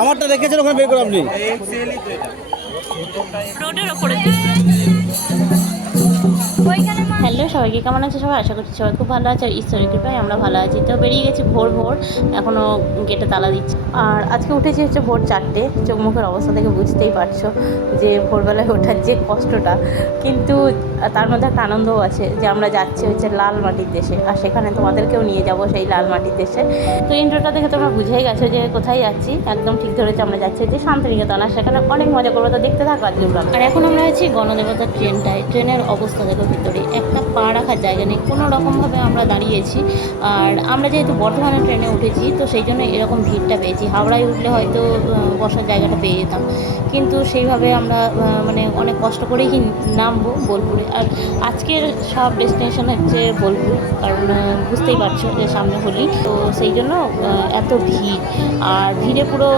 আমারটা রেখেছেন ওখানে বের করে আপনি রোডের ওপরে। হ্যালো সবাইকে, কেমন আছে সবাই? আশা করছি সবাই খুব ভালো আছে আর ঈশ্বরের কৃপায় আমরা ভালো আছি। তো বেরিয়ে গেছি ভোর ভোর, এখনও গেটে তালা দিচ্ছি। আর আজকে উঠেছি হচ্ছে ভোর 4টে। চোখ মুখের অবস্থা থেকে বুঝতেই পারছো যে ভোরবেলায় ওঠার যে কষ্টটা, কিন্তু তার মধ্যে একটা আনন্দও আছে যে আমরা যাচ্ছি হচ্ছে লাল মাটির দেশে, আর সেখানে তোমাদেরকেও নিয়ে যাব সেই লাল মাটির দেশে। তো ইন্ট্রোটা দেখে তোমরা বুঝেই গেছো যে কোথায় যাচ্ছি। একদম ঠিক ধরেছে, আমরা যাচ্ছি হচ্ছে শান্তিনিকেতন, আর সেখানে অনেক মজা করবো। তো দেখতে থাকো আজকে ব্লগ। আর এখন আমরা আছি গণদেবতার ট্রেনটায়। ট্রেনের অবস্থা দেখো, ভিতরে একটা পা রাখার জায়গা নেই, কোনো রকমভাবে আমরা দাঁড়িয়েছি। আর আমরা যেহেতু বর্ধমানে ট্রেনে উঠেছি, তো সেই জন্য এরকম ভিড়টা পেয়েছি। হাওড়ায় উঠলে হয়তো বসার জায়গাটা পেয়ে যেতাম, কিন্তু সেইভাবে আমরা মানে অনেক কষ্ট করেই নামবো বোলপুরে। আর আজকের সব ডেস্টিনেশন হচ্ছে বোলপুর, কারণ বুঝতেই পারছো যে সামনে হোলি, তো সেই জন্য এত ভিড়। আর ভিড়ে পুরো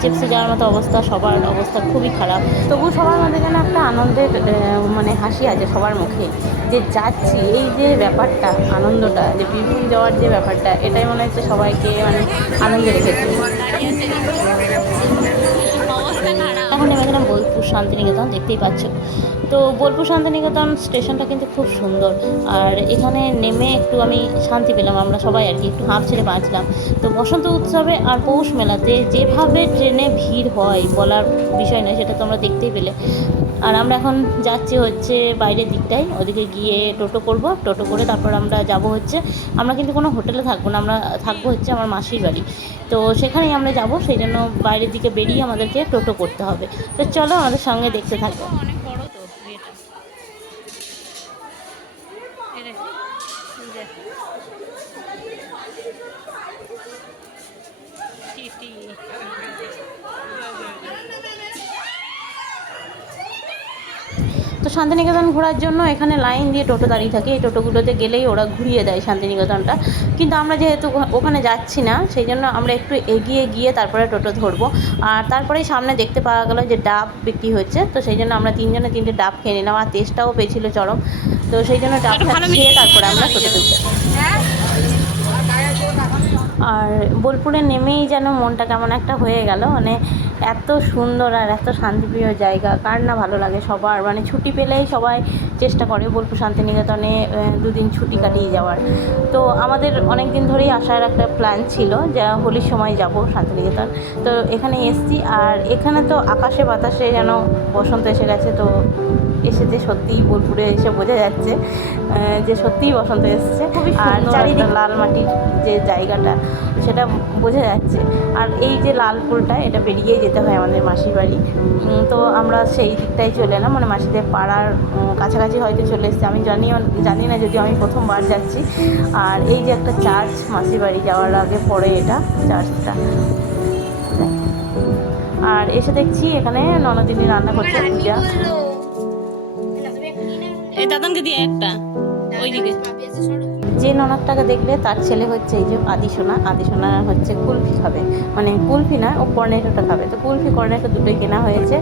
চেপসে যাওয়ার মতো অবস্থা, সবার অবস্থা খুবই খারাপ। তবু সবার মধ্যে যেন একটা আনন্দের মানে হাসি আছে সবার মুখে, যে যাচ্ছি, এই যে ব্যাপারটা, আনন্দটা, যে বীরভূম যাওয়ার যে ব্যাপারটা, এটাই মনে হচ্ছে সবাইকে মানে আনন্দে রেখেছে। এখন নেমে গেলাম বোলপুর শান্তিনিকেতন, দেখতেই পাচ্ছ। তো বোলপুর শান্তিনিকেতন স্টেশনটা কিন্তু খুব সুন্দর, আর এখানে নেমে একটু আমি শান্তি পেলাম। আমরা সবাই আর কি একটু হাঁপ ছেড়ে বাঁচলাম। তো বসন্ত উৎসবে আর পৌষ মেলাতে যেভাবে ট্রেনে ভিড় হয় বলার বিষয় নয়, সেটা তোমরা দেখতেই পেলে। আর আমরা এখন যাচ্ছি হচ্ছে বাইরের দিকটায়, ওদিকে গিয়ে টোটো করব। টোটো করে তারপর আমরা যাব হচ্ছে, আমরা কিন্তু কোনো হোটেলে থাকবো না, আমরা থাকবো হচ্ছে আমার মাসির বাড়ি। তো সেখানেই আমরা যাব, সেই জন্য বাইরের দিকে বেরিয়ে আমাদেরকে টোটো করতে হবে। তো চলো আমাদের সঙ্গে দেখতে থাকো। অনেক বড় তো তো শান্তিনিকেতন ঘোরার জন্য এখানে লাইন দিয়ে টোটো দাঁড়িয়ে থাকে। এই টোটোগুলোতে গেলেই ওরা ঘুরিয়ে দেয় শান্তিনিকেতনটা, কিন্তু আমরা যেহেতু ওখানে যাচ্ছি না, সেই জন্য আমরা একটু এগিয়ে গিয়ে তারপরে টোটো ধরবো। আর তারপরেই সামনে দেখতে পাওয়া গেলো যে ডাব বিক্রি হচ্ছে, তো সেই জন্য আমরা তিনজনে তিনটে ডাব খেয়ে নিলাম, আর টেস্টটাও পেয়েছিল চরম। তো সেই জন্য ডাবটা খেয়ে তারপরে আমরা টোটো তুলছি। আর বোলপুরে নেমেই যেন মনটা কেমন একটা হয়ে গেল, মানে এত সুন্দর আর এত শান্তিপ্রিয় জায়গা, কার না ভালো লাগে। সবার মানে ছুটি পেলেই সবাই চেষ্টা করে বোলপুর শান্তিনিকেতনে দুদিন ছুটি কাটিয়ে যাওয়ার। তো আমাদের অনেক দিন ধরেই আসার একটা প্ল্যান ছিল যে হোলির সময় যাব শান্তিনিকেতন। তো এখানে এসছি, আর এখানে তো আকাশে বাতাসে যেন বসন্ত এসে গেছে। তো এসেছে সত্যিই, বোলপুরে এসে বোঝা যাচ্ছে যে সত্যিই বসন্ত এসেছে। আর চারিদিকে লাল মাটির যে জায়গাটা, সেটা বোঝা যাচ্ছে। আর এই যে লাল ফুলটা, এটা বেরিয়েই যেতে হয় আমাদের মাসির বাড়ি। তো আমরা সেই দিকটাই চলে এলাম, মানে মাসিদের পাড়ার কাছাকাছি হয়তো চলে এসেছি, আমি জানি না, যদিও আমি প্রথমবার যাচ্ছি। আর এই যে একটা চার্চ, মাসির বাড়ি যাওয়ার আগে পরে এটা চার্চটা। আর এসে দেখছি এখানে ননদিনী রান্না করছে, পূজা। এই দাদানকে দিয়ে একটা ওইদিকে। যে ননদটাকে দেখলে তার ছেলে হচ্ছে এই যে আদিসোনা। আদিসোনা হচ্ছে কুলফি খাবে, মানে কুলফি না, ও কর্নেটোটা খাবে। তো কুলফি কর্নেটো দুটোই কেনা হয়েছে।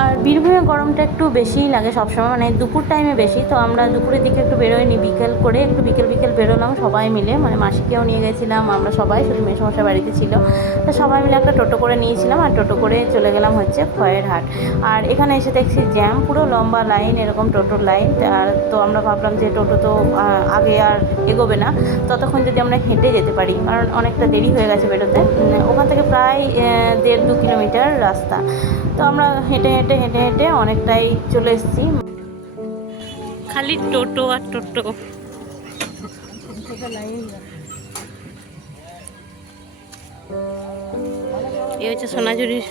আর বীরভূমে গরমটা একটু বেশিই লাগে সবসময়, মানে দুপুর টাইমে বেশি। তো আমরা দুপুরের দিকে একটু বেরোয়নি, বিকেল করে একটু বিকেল বেরোলাম সবাই মিলে, মানে মাসিকেও নিয়ে গেছিলাম আমরা সবাই, শুধু মেসমশাই বাড়িতে ছিল। তো সবাই মিলে একটা টোটো করে নিয়েছিলাম, আর টোটো করে চলে গেলাম হচ্ছে খয়েরহাট। আর এখানে এসে দেখছি জ্যাম, পুরো লম্বা লাইন, এরকম টোটোর লাইন। আর তো আমরা ভাবলাম যে টোটো তো আগে আর এগোবে না, ততক্ষণ যদি আমরা হেঁটে যেতে পারি, কারণ অনেকটা দেরি হয়ে গেছে বেরোতে। ওখান থেকে প্রায় 1.5-2 কিলোমিটার রাস্তা। তো আমরা হেঁটে অনেকটাই চলে এসেছি। খালি টোটো আর টোটো। এই হচ্ছে সোনাঝুরির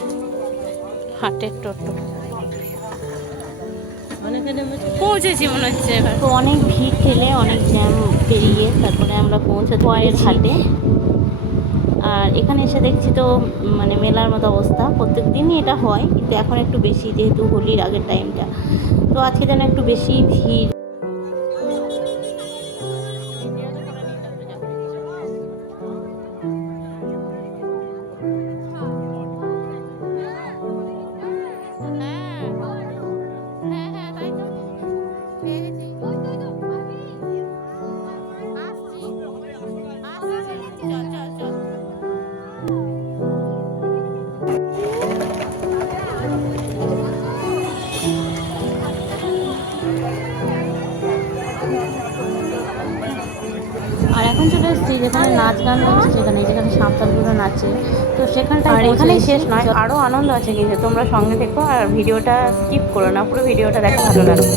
হাটের টোটো। পৌঁছেছি মনে হচ্ছে। তো অনেক ভিড় ঠেলে, অনেক জ্যাম পেরিয়ে তারপরে আমরা পৌঁছে খয়ের হাটে। আর এখানে এসে দেখছি তো মানে মেলার মতো অবস্থা। প্রত্যেক দিনই এটা হয়, কিন্তু এখন একটু বেশি, যেহেতু হোলির আগের টাইমটা। তো আজকে যেন একটু বেশি ভিড়। নাচ গান হচ্ছে যেখানে যেখানে সাঁওতালগুলো নাচে, তো সেখানটা আর এখানেই শেষ নয়, আরও আনন্দ আছে কিন্তু তোমরা সঙ্গে দেখো আর ভিডিওটা স্কিপ করো না, পুরো ভিডিওটা দেখো, ভালো লাগবে।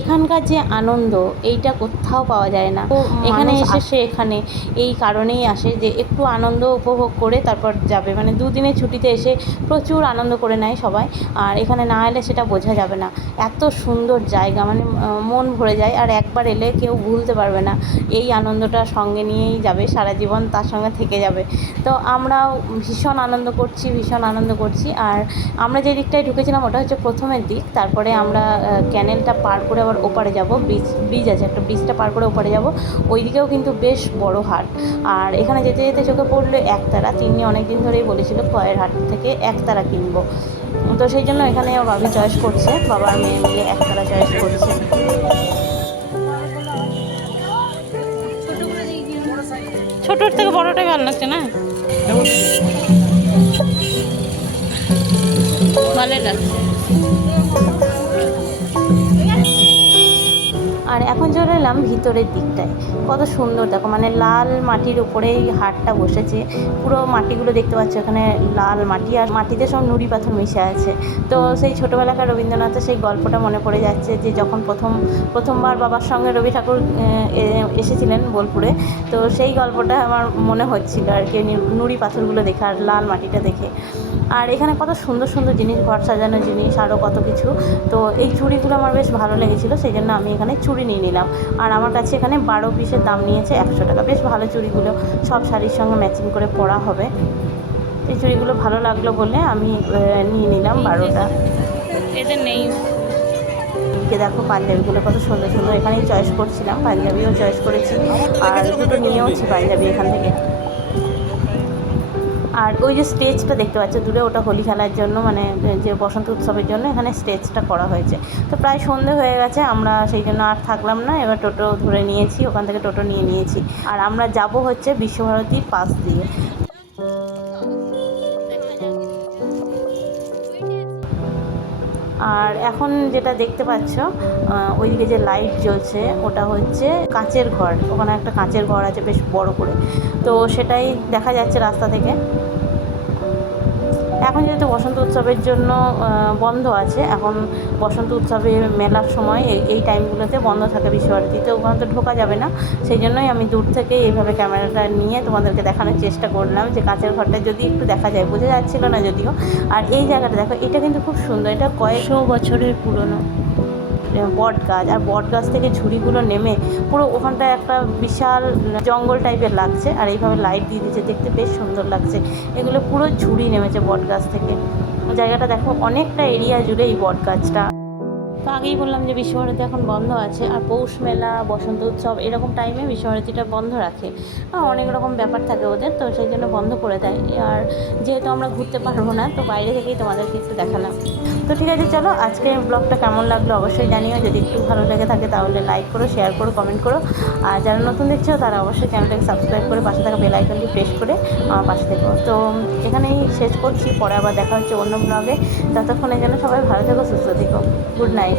এখানকার যে আনন্দ এইটা কোথাও পাওয়া যায় না। তো এখানে এসে এখানে এই কারণেই আসে যে একটু আনন্দ উপভোগ করে তারপর যাবে, মানে দুদিনের ছুটিতে এসে প্রচুর আনন্দ করে নেয় সবাই, আর এখানে না এলে সেটা বোঝা যাবে না। এত সুন্দর জায়গা, মানে মন ভরে যায়, আর একবার এলে কেউ ভুলতে পারবে না, এই আনন্দটা সঙ্গে নিয়েই যাবে, সারা জীবন তার সঙ্গে থেকে যাবে। তো আমরাও ভীষণ আনন্দ করছি। আর আমরা যে দিকটায় ঢুকেছিলাম ওটা হচ্ছে প্রথমের দিক, তারপরে আমরা ক্যানেলটা পার করে আবার ওপারে যাব, ব্রিজ আছে একটা, ব্রিজটা পার করে ওপারে যাব, ওই দিকেও কিন্তু বেশ বড় হাট। আর এখানে যেতে যেতে চোখে পড়লো একতারা, তিনি অনেক দিন ধরেই বলেছিল কয়ের হাট থেকে একতারা কিনবো, তো সেই জন্য এখানে বাবি চয়েস করছে, বাবার মেয়ে মিলে একতারা চয়েস করছে। ছোটোর থেকে বড়টাই ভালো লাগছে না, ভালো লাগছে। আর এখন চলে এলাম ভিতরের দিকটায়, কত সুন্দর দেখো, মানে লাল মাটির উপরেই হাটটা বসেছে, পুরো মাটিগুলো দেখতে পাচ্ছ এখানে লাল মাটি, আর মাটিতে সব নুড়ি পাথর মিশে আছে। তো সেই ছোটোবেলাকার রবীন্দ্রনাথের সেই গল্পটা মনে পড়ে যাচ্ছে, যে যখন প্রথমবার বাবার সঙ্গে রবি ঠাকুর এসেছিলেন বোলপুরে, তো সেই গল্পটা আমার মনে হচ্ছিল আর কি, নুড়ি পাথরগুলো দেখে আর লাল মাটিটা দেখে। আর এখানে কত সুন্দর সুন্দর জিনিস, ঘর সাজানোর জিনিস, আরও কত কিছু। তো এই চুড়িগুলো আমার বেশ ভালো লেগেছিলো, সেই জন্য আমি এখানে চুড়ি নিয়ে নিলাম। আর আমার কাছে এখানে 12 পিসের দাম নিয়েছে 100 টাকা, বেশ ভালো চুড়িগুলো, সব শাড়ির সঙ্গে ম্যাচিং করে পরা হবে। এই চুড়িগুলো ভালো লাগলো বলে আমি নিয়ে নিলাম 12টা। এদের নেই দেখো পাঞ্জাবিগুলো কত সুন্দর সুন্দর, এখানেই চয়েস করছিলাম, পাঞ্জাবিও চয়েস করেছি, আর দুটো নিয়েওছি পাঞ্জাবি এখান থেকে। আর ওই যে স্টেজটা দেখতে পাচ্ছ দূরে, ওটা হোলি খেলার জন্য, মানে যে বসন্ত উৎসবের জন্য এখানে স্টেজটা করা হয়েছে। তো প্রায় সন্ধে হয়ে গেছে, আমরা সেই জন্য আর থাকলাম না, এবার টোটো ধরে নিয়েছি, ওখান থেকে টোটো নিয়েছি। আর আমরা যাব হচ্ছে বিশ্বভারতীর পাশ দিয়ে। আর এখন যেটা দেখতে পাচ্ছ ওইদিকে যে লাইট জ্বলছে ওটা হচ্ছে কাঁচের ঘর, ওখানে একটা কাঁচের ঘর আছে বেশ বড় করে, তো সেটাই দেখা যাচ্ছে রাস্তা থেকে। এখন যেহেতু বসন্ত উৎসবের জন্য বন্ধ আছে, এখন বসন্ত উৎসবে মেলার সময় এই টাইমগুলোতে বন্ধ থাকে বিশ্বভারতীতে, ওখানে তো ঢোকা যাবে না, সেই জন্যই আমি দূর থেকে এইভাবে ক্যামেরাটা নিয়ে তোমাদেরকে দেখানোর চেষ্টা করলাম, যে কাঁচের ঘরটা যদি একটু দেখা যায়, বোঝা যাচ্ছিল না যদিও। আর এই জায়গাটা দেখো, এটা কিন্তু খুব সুন্দর, এটা কয়েকশো বছরের পুরনো বট গাছ, আর বট গাছ থেকে ঝুড়িগুলো নেমে পুরো ওখানটায় একটা বিশাল জঙ্গল টাইপের লাগছে, আর এইভাবে লাইট দিয়ে দিয়েছে, দেখতে বেশ সুন্দর লাগছে। এগুলো পুরো ঝুড়ি নেমেছে বট গাছ থেকে, জায়গাটা দেখো অনেকটা এরিয়া জুড়ে এই বট গাছটা। তো আগেই বললাম যে বিশ্বভারতী এখন বন্ধ আছে, আর পৌষ মেলা, বসন্ত উৎসব এরকম টাইমে বিশ্বভারতীটা বন্ধ রাখে, অনেক রকম ব্যাপার থাকে ওদের, তো সেই জন্য বন্ধ করে দেয়। আর যেহেতু আমরা ঘুরতে পারবো না, তো বাইরে থেকেই তোমাদেরকে একটু দেখালাম। তো ঠিক আছে, চলো আজকে ব্লগটা কেমন লাগলো অবশ্যই জানিও, যদি একটু ভালো লেগে থাকে তাহলে লাইক করো, শেয়ার করো, কমেন্ট করো, আর যারা নতুন দেখছো তারা অবশ্যই চ্যানেলটাকে সাবস্ক্রাইব করে পাশে থাকা বেল আইকনটি প্রেস করে আমার পাশে থেকো। তো এখানেই শেষ করছি, পরে আবার দেখা হচ্ছে অন্য ব্লগে, ততক্ষণে যেন সবাই ভালো থেকো, সুস্থ থেকো, গুড নাইট।